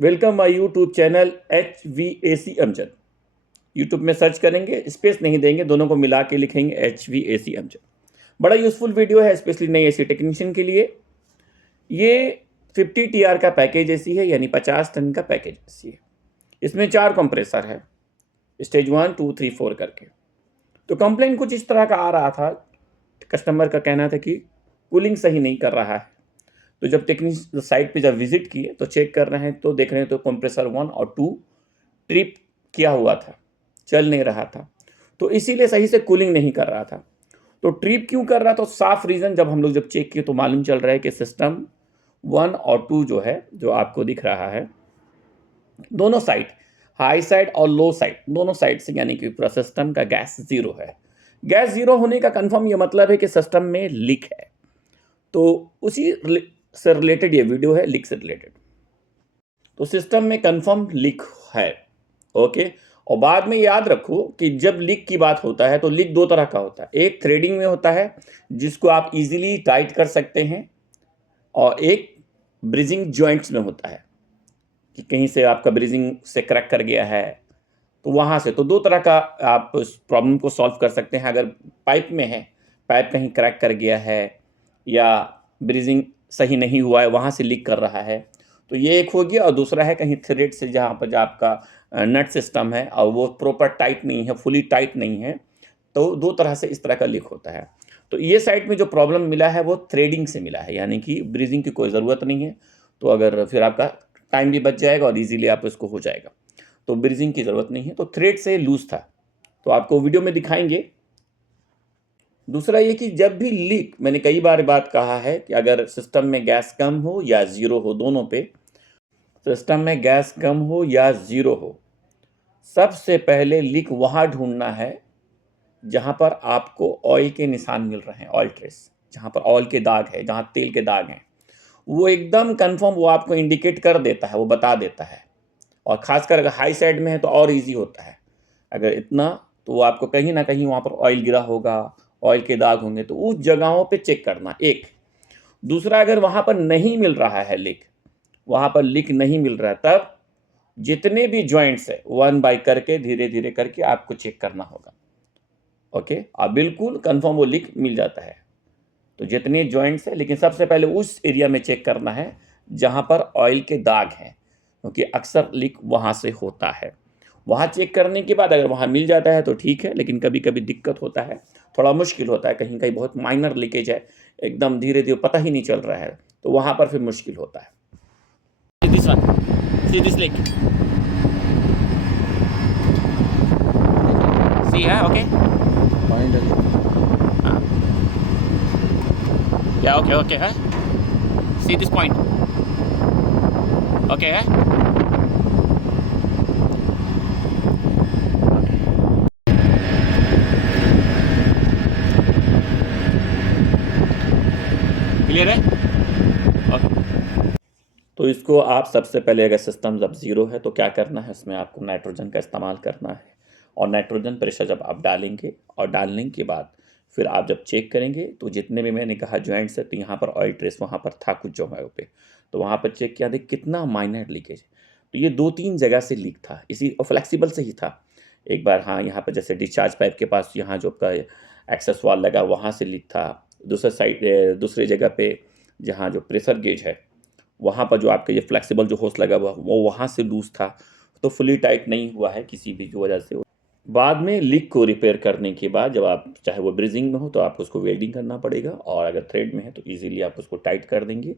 Welcome my YouTube channel HVAC Amjad. YouTube में search करेंगे, space नहीं देंगे, दोनों को मिला के लिखेंगे HVAC अमजद। बड़ा यूज़फुल वीडियो है, स्पेशली नई एसी टेक्नीशियन के लिए। ये 50 TR का पैकेज एसी है, यानी 50 टन का पैकेज एसी है। इसमें 4 कंप्रेसर है, स्टेज 1, 2, 3, 4 करके। तो कंप्लेंट कुछ इस तरह का आ रहा था, कस्टमर का कहना था कि कूलिंग सही नहीं कर रहा है। तो जब टेक्नीशियन साइट पे जब विजिट किए तो चेक कर रहे हैं, तो देख रहे हैं तो कंप्रेसर 1 और 2 ट्रिप किया हुआ था, चल नहीं रहा था, तो इसीलिए सही से कूलिंग नहीं कर रहा था। तो ट्रिप क्यों कर रहा था, तो साफ रीज़न जब हम लोग जब चेक किए तो मालूम चल रहा है कि सिस्टम 1 और 2 जो है, जो आपको दिख रहा है, दोनों साइड, हाई साइड और लो साइड, दोनों साइड से, यानी कि पूरा सिस्टम का गैस जीरो है। गैस जीरो होने का कंफर्म ये मतलब है कि सिस्टम में लीक है। तो उसी से रिलेटेड ये वीडियो है, लीक से रिलेटेड। तो सिस्टम में कंफर्म लीक है, ओके। और बाद में याद रखो कि जब लीक की बात होता है तो लीक 2 तरह का होता है। एक थ्रेडिंग में होता है, जिसको आप इजीली टाइट कर सकते हैं, और एक ब्रिजिंग जॉइंट्स में होता है कि कहीं से आपका ब्रिजिंग से क्रैक कर गया है, तो वहाँ से। तो 2 तरह का आप उस प्रॉब्लम को सॉल्व कर सकते हैं। अगर पाइप में है, पाइप कहीं क्रैक कर गया है या ब्रिजिंग सही नहीं हुआ है, वहाँ से लीक कर रहा है, तो ये एक हो गया। और दूसरा है कहीं थ्रेड से, जहाँ पर जो आपका नट सिस्टम है और वो प्रॉपर टाइट नहीं है, फुली टाइट नहीं है, तो 2 तरह से इस तरह का लीक होता है। तो ये साइड में जो प्रॉब्लम मिला है वो थ्रेडिंग से मिला है, यानी कि ब्रिजिंग की कोई ज़रूरत नहीं है। तो अगर फिर आपका टाइम भी बच जाएगा और ईजीली आप इसको हो जाएगा, तो ब्रिजिंग की ज़रूरत नहीं है। तो थ्रेड से लूज था, तो आपको वीडियो में दिखाएंगे। दूसरा ये कि जब भी लीक, मैंने कई बार बात कहा है कि अगर सिस्टम में गैस कम हो या ज़ीरो हो, दोनों पे, सिस्टम में गैस कम हो या ज़ीरो हो, सबसे पहले लीक वहाँ ढूंढना है जहाँ पर आपको ऑयल के निशान मिल रहे हैं, ऑयल ट्रेस, जहाँ पर ऑयल के दाग है, जहाँ तेल के दाग हैं, वो एकदम कंफर्म वो आपको इंडिकेट कर देता है, वो बता देता है। और ख़ासकर अगर हाई साइड में है तो और इजी होता है। अगर इतना, तो वो आपको कहीं ना कहीं वहाँ पर ऑयल गिरा होगा, ऑयल के दाग होंगे, तो उस जगहों पे चेक करना, एक। दूसरा, अगर वहाँ पर नहीं मिल रहा है लीक, वहाँ पर लीक नहीं मिल रहा है, तब जितने भी जॉइंट्स है 1 बाय करके, धीरे धीरे करके आपको चेक करना होगा, ओके। आप बिल्कुल कंफर्म वो लीक मिल जाता है। तो जितने जॉइंट्स है, लेकिन सबसे पहले उस एरिया में चेक करना है जहाँ पर ऑयल के दाग हैं, क्योंकि अक्सर लीक वहाँ से होता है। वहाँ चेक करने के बाद अगर वहाँ मिल जाता है तो ठीक है, लेकिन कभी कभी दिक्कत होता है, थोड़ा मुश्किल होता है, कहीं कहीं बहुत माइनर लीकेज है, एकदम धीरे धीरे पता ही नहीं चल रहा है, तो वहाँ पर फिर मुश्किल होता है। This one, see this leak, see है, ओके, या ओके ओके है, सी दिस पॉइंट, ओके है। क्लियर है, ओके। तो इसको आप सबसे पहले, अगर सिस्टम जब ज़ीरो है तो क्या करना है, इसमें आपको नाइट्रोजन का इस्तेमाल करना है। और नाइट्रोजन प्रेशर जब आप डालेंगे, और डालने के बाद फिर आप जब चेक करेंगे, तो जितने भी मैंने कहा जॉइंट्स है, तो यहाँ पर ऑयल ट्रेस वहाँ पर था कुछ जगहों पे, तो वहाँ पर चेक किया, देख कितना माइनर लीकेज है। तो ये 2-3 जगह से लीक था, इसी फ्लेक्सिबल से ही था। एक बार हाँ, यहाँ पर जैसे डिस्चार्ज पाइप के पास, यहाँ जो आपका एक्सेस वाल लगा, वहाँ से लीक था। दूसरे साइड, दूसरी जगह पे जहाँ जो प्रेशर गेज है, वहाँ पर जो आपके ये फ्लेक्सिबल जो होस लगा हुआ, वो वहाँ से लूज था, तो फुली टाइट नहीं हुआ है किसी भी वजह से। बाद में लीक को रिपेयर करने के बाद, जब आप चाहे वो ब्रिजिंग में हो तो आपको उसको वेल्डिंग करना पड़ेगा, और अगर थ्रेड में है तो इजीली आप उसको टाइट कर देंगे।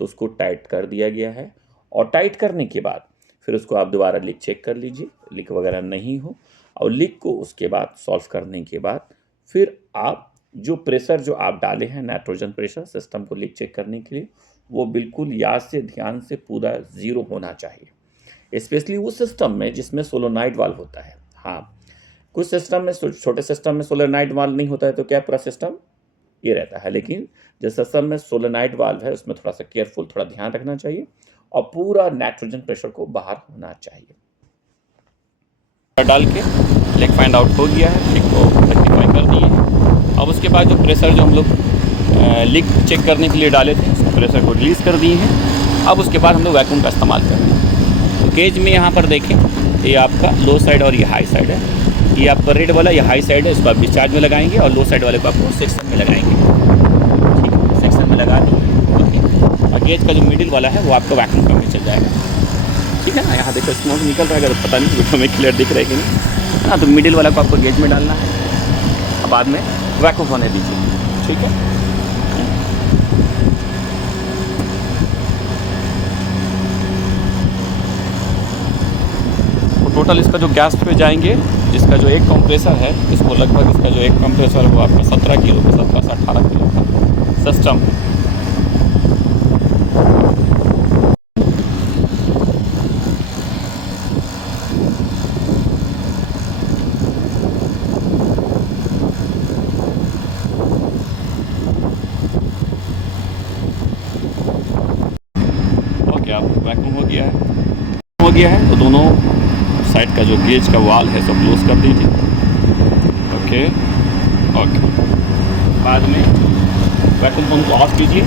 तो उसको टाइट कर दिया गया है, और टाइट करने के बाद फिर उसको आप दोबारा लीक चेक कर लीजिए, लीक वगैरह नहीं हो। और लीक को उसके बाद सॉल्व करने के बाद फिर आप जो प्रेशर जो आप डाले हैं, नाइट्रोजन प्रेशर सिस्टम को लीक चेक करने के लिए, वो बिल्कुल याद से, ध्यान से पूरा ज़ीरो होना चाहिए। स्पेशली उस सिस्टम में जिसमें सोलोनाइड वाल्व होता है। हाँ, कुछ सिस्टम में, छोटे सिस्टम में सोलोनाइड वाल्व नहीं होता है, तो क्या पूरा सिस्टम ये रहता है। लेकिन जिस सिस्टम में सोलोनाइड वाल्व है, उसमें थोड़ा सा केयरफुल, थोड़ा ध्यान रखना चाहिए, और पूरा नाइट्रोजन प्रेशर को बाहर होना चाहिए। डाल के लीक फाइंड आउट हो गया है, लीक को रेक्टिफाई कर दिए हैं। अब उसके बाद जो प्रेशर जो हम लोग लीक चेक करने के लिए डाले थे, उस प्रेशर को रिलीज़ कर दिए हैं। अब उसके बाद हम लोग वैक्यूम का इस्तेमाल कर रहे हैं। गेज में यहाँ पर देखें, ये आपका लो साइड और ये हाई साइड है। ये आपका रेड वाला ये हाई साइड है, इसको आप डिस्चार्ज में लगाएंगे और लो साइड वाले को आपको सेक्शन में लगाएंगे। ठीक है, सेक्शन में लगा देंगे। ओके, और गेज का जो मिडिल वाला है वो आपका वैक्यूम पंप में चल जाएगा। ठीक है ना, यहाँ देखो स्मोक निकल रहा है, अगर पता नहीं वीडियो में क्लियर दिख रहा है कि नहीं। हाँ, तो मिडिल वाला को आपको गेज में डालना है, और बाद में वैक्यूम होने दीजिए। ठीक है, टोटल इसका जो गैस पे जाएंगे, जिसका जो एक कंप्रेसर है, इसको लगभग इसका जो एक कंप्रेसर है वो आपका 17 किलो का, 17 से 18 किलो का सिस्टम। ओके, आप वैक्यूम हो गया है तो दोनों साइड का जो गेज का वाल है सब क्लोज कर दीजिए। ओके ओके, बाद में वैक्यूम पंप को ऑफ कीजिए।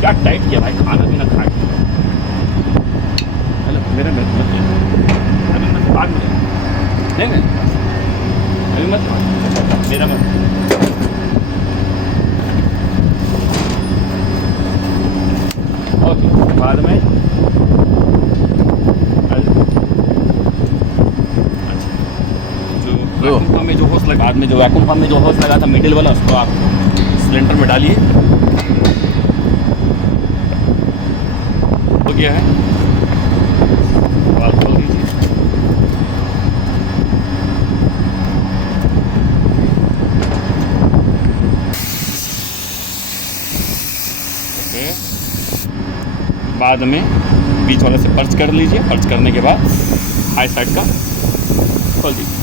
क्या टाइट किया भाई, खाना पीना खा के। हेलो, मेरे में अभी मत बाद में नहीं अभी मत मेरा मत। ओके, बाद में वैक्यूम पंप में जो होस लगा, बाद में जो वैक्यूम पंप में जो होस लगा था मिडिल वाला, उसको आप सिलेंडर में डालिए। हो गया है, बात खोल दीजिए। ओके, बाद में बीच वाले से पर्च कर लीजिए। पर्च करने के बाद हाई साइड का खोल दीजिए।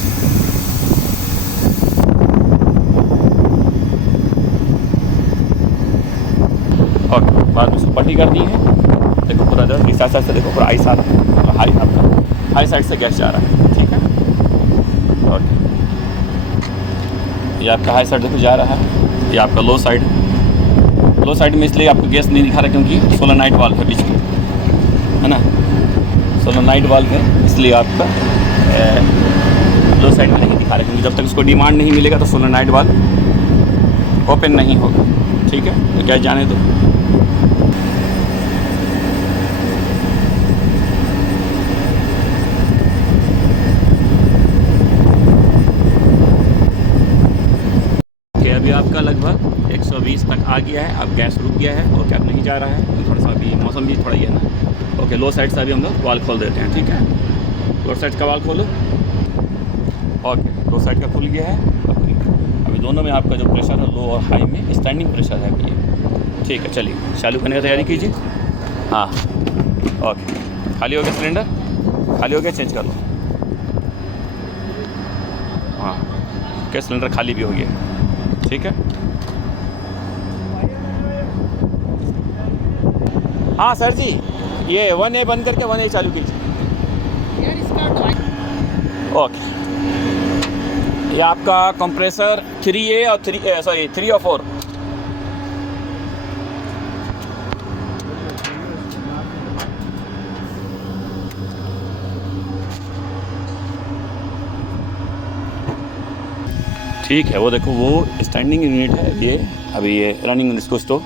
और बाद में उसको पट्टी कर दी है। देखो पूरा जो इस साइड से देखो पूरा हाई साइड, हाई आपका हाई साइड से गैस जा रहा है। ठीक है, और ये आपका हाई साइड देखो जा रहा है। ये आपका लो साइड में इसलिए आपको गैस नहीं दिखा रहा क्योंकि सोलेनॉइड वाल्व है बीच में, है ना। सोलेनॉइड वाल्व है इसलिए आपका लो साइड में नहीं दिखा रहा, क्योंकि जब तक उसको डिमांड नहीं मिलेगा तो सोलेनॉइड वाल्व ओपन नहीं होगा। ठीक है, तो क्या जाने दो। अभी आपका लगभग 120 तक आ गया है। अब गैस रुक गया है और क्या नहीं जा रहा है। थोड़ा सा अभी मौसम भी थोड़ा ही है ना। ओके, लो साइड से अभी हम लोग वाल खोल देते हैं। ठीक है, लो साइड का वाल खोलो। ओके, लो साइड का खुल गया है। अभी दोनों में आपका जो प्रेशर है लो और हाई में स्टैंडिंग प्रेशर है अभी ये। ठीक है, चलिए चालू करने की तैयारी कीजिए। हाँ, ओके, खाली हो गया सिलेंडर, खाली हो गया, चेंज कर लो। हाँ, ओके, सिलेंडर खाली भी हो गया। ठीक है, हाँ सर जी, ये 1A बंद करके 1A चालू कीजिए। ओके, ये आपका कंप्रेसर 3A और 3 और 4। ठीक है, वो देखो वो स्टैंडिंग यूनिट है ये। अभी ये रनिंग, इसको स्टॉप,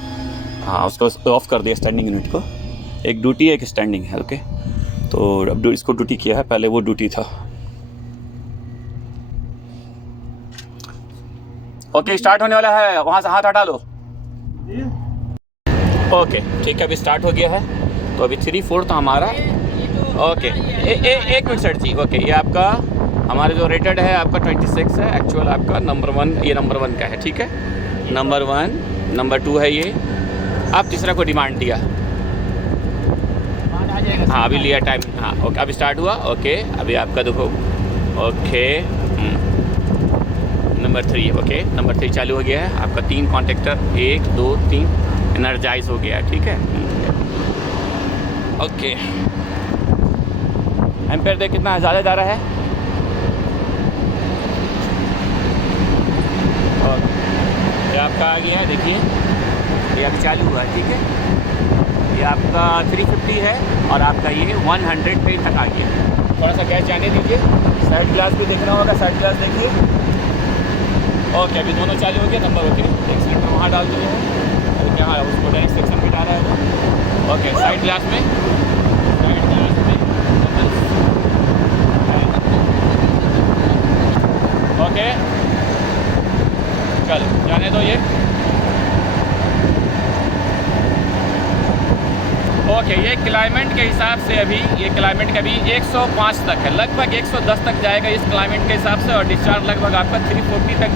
हाँ उसको ऑफ कर दिया स्टैंडिंग यूनिट को। एक ड्यूटी है, एक स्टैंडिंग है। ओके, तो अब इसको ड्यूटी किया है, पहले वो ड्यूटी था। ओके, स्टार्ट होने वाला है, वहाँ से हाथ हटा लो। ओके, ठीक है, अभी स्टार्ट हो गया है। तो अभी 3/4 था हमारा। ओके, एक मिनट सर जी। ओके, ये आपका हमारे जो रेटेड है आपका 26 है, एक्चुअल आपका नंबर 1, ये नंबर 1 का है। ठीक है, नंबर 1, नंबर 2 है ये। आप तीसरा को डिमांड दिया, हाँ अभी लिया टाइम। हाँ ओके, अभी स्टार्ट हुआ। ओके, अभी आपका देखो। Okay, number 3। ओके, नंबर 3 चालू हो गया है आपका। 3 कॉन्टेक्टर 1 2 3 एनर्जाइज हो गया है। ठीक है, ओके, एम्पेयर देख कितना ज़्यादा जा रहा है। और ये आपका आ गया है, देखिए ये अभी चालू हुआ है। ठीक है, ये आपका 350 है और आपका ये 100 पे तक आ गया। थोड़ा सा गैस जाने दीजिए। साइड ग्लास भी देखना होगा, साइड ग्लास देखिए। ओके, अभी दोनों चालू हो गया, नंबर ओके। एक सिलेंडर वहाँ डाल दिए हैं, यहाँ उसको डायरेक्ट सेक्शन में डाला है वो। ओके, साइड ग्लास में ओके, चल जाने दो ये। ओके, ये क्लाइमेट के हिसाब से अभी ये क्लाइमेट का भी 105 तक है, लगभग 110 तक जाएगा इस क्लाइमेट के हिसाब से, और डिस्चार्ज लगभग आपका 340 तक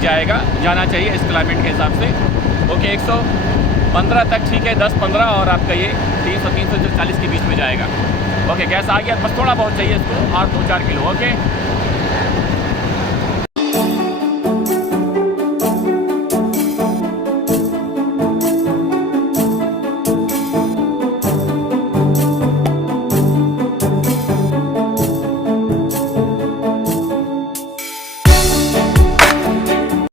जाना चाहिए इस क्लाइमेट के हिसाब से। ओके, 115 तक ठीक है, 10-15, और आपका ये 300-340 के बीच में जाएगा। ओके, गैस आ गया, बस थोड़ा बहुत चाहिए इसको, और 2-4 किलो। ओके।